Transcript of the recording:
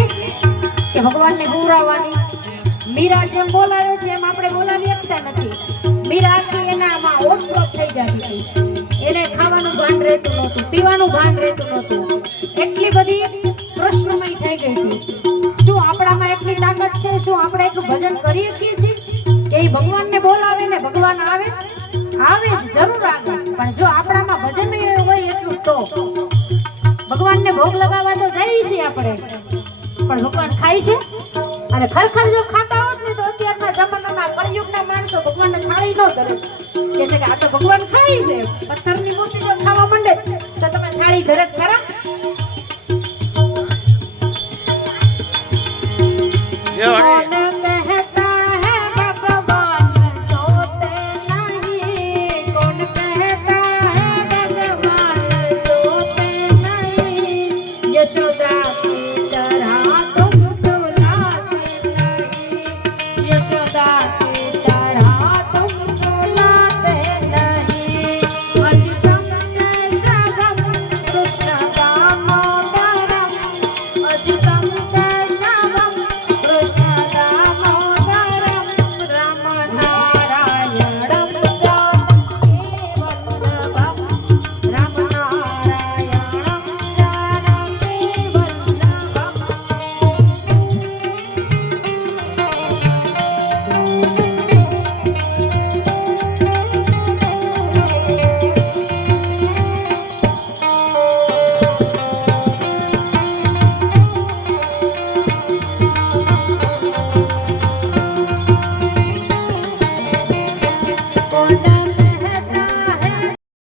એટલી કે ભગવાનને ગુરાવવાની. મીરા જેમ બોલાવે છે એમ આપણે બોલાવી શકતા નથી. મીરા આખી એનામાં ઓતપ્રોત થઈ જતી હતી. એને ખાવાનું ભાન રહેતું નહોતું, પીવાનું ભાન રહેતું નહોતું. એટલી બધી પ્રશ્નમય થઈ ગઈ હતી. શું આપણામાં એટલી તાકાત છે? શું આપણે એટલું ભજન કરી શકીએ છીએ કે એ ભગવાનને બોલાવે ને ભગવાન આવે? આવે જ, જરૂર આવે, પણ જો આપણામાં ભજન નહીં હોય એટલું તો. ભગવાનને ભોગ લગાવવા તો જઈએ છીએ આપણે, પણ ભગવાન ખાય છે? અને ખરેખર જો ખાતા હોત ને તો અત્યારના જમાનાના કળિયુગના માણસો ભગવાનને થાળી ન ધરે. કે છે કે આ તો ભગવાન ખાય છે. પથ્થરની મૂર્તિ જો ખાવા માંડે તો તમે થાળી ધરે ખરા?